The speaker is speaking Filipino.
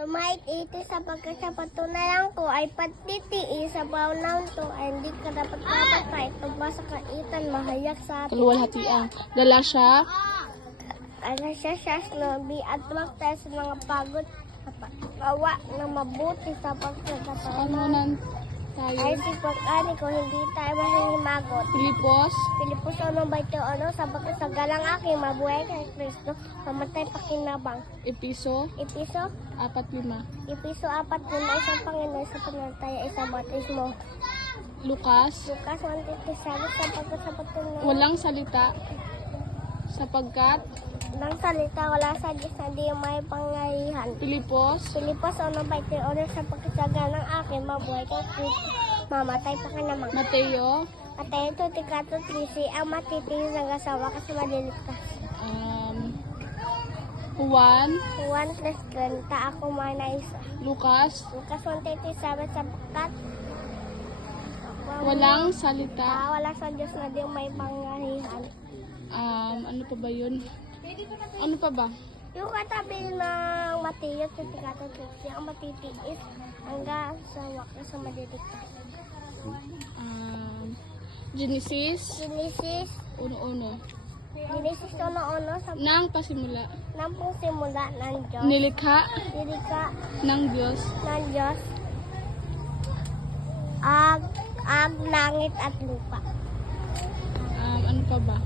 Lumait iti sa pagkasapatunayan ko ay patitiis sa paunaw to ay hindi ka dapat mapatay. Pagbasa ka itan mahayak sa atin. Kaluwalhatian. Dala siya. Ano siya snobi at magtayo sa mga pagod gawa na mabuti sa Ano pagkasapatunayan. nan tayo? Ay si pag-ani ko hindi tayo mahihimagot. Pilipos. Pilipos 1:21 sa pagkasagalang aking mabuhay kay Kristo mamatay pakinabang. Episo. Ipiso 4:5. Ipiso 4 na isang Panginoon sa panantaya isang bautismo. Lukas. Lucas 1:37 sa pagkasapatunayan. Walang salita. Sapagkat. Nang salita wala sa Diyos na di may pangyarihan. Pilipos. Pilipos 1:21 sa pagkasagalang aking mabuhay kay Kristo mamatay pakinabang. Mateo. At tayo ito, tikato 3, ang matitiis ng asawa kasi maliligtas. Juan. 1:30, ako may na isa. Lucas. Lucas 1:37, sapagkat Walang salita. wala sa Diyos na di may pangyarihan. Ano pa ba yun? Ano pa ba? Yung katabi ng Mateo, tikato 3, ang matitiis hanggang sa wakas sa maliligtas. Genesis. Genesis, Uno-uno. Genesis 1:1 sa Nang pasimula. nang pong simula ng Diyos. Nilikha Nilikha ng Diyos. ng Diyos ang langit at lupa. Ano pa ba?